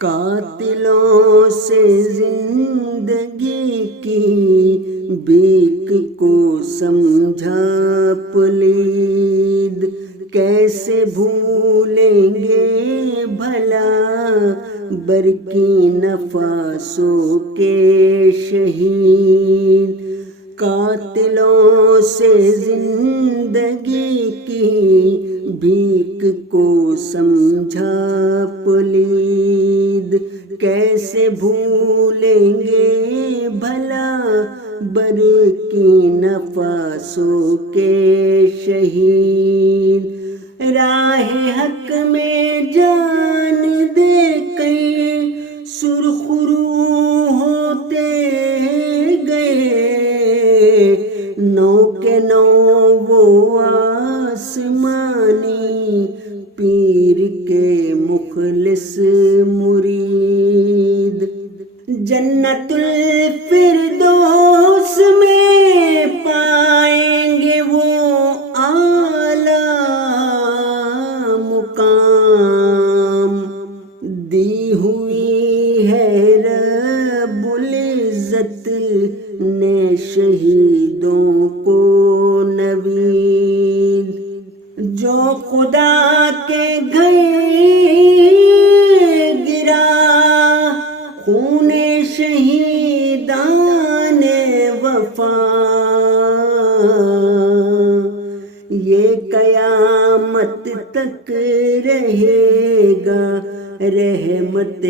قاتلوں سے زندگی کی بیک کو سمجھا پلید، کیسے بھولیں گے بھلا برکینہ فاسو کے شہید۔ قاتلوں سے زندگی کی بھیک کو سمجھا پلید، کیسے بھولیں گے بھلا برکینہ فاسو کے شہید۔ راہ حق میں جان دے کئی سرخ رو ہوتے گئے، نو کے نو وہ آسمانی پیر کے مخلص مرید۔ جنت الفردوس میں پائیں گے وہ اعلیٰ مقام، دی ہوئی ہے رب العزت نے شہیدوں کو نوید۔ جو خدا کے گھر گرا خون شہیدان وفا، یہ قیامت تک رہے گا رحمت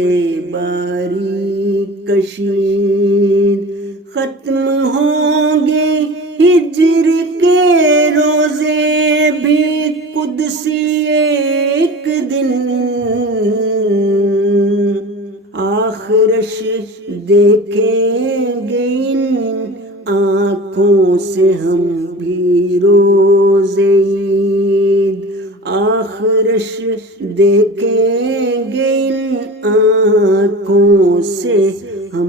باری کشید۔ ختم ہوں گے ہجر کے روزے بھی قدسی ایک دن، آخرش دیکھیں گے ان آنکھوں سے ہم بھی روز عید، آخرش دیکھیں گے ان آنکھوں سے ہم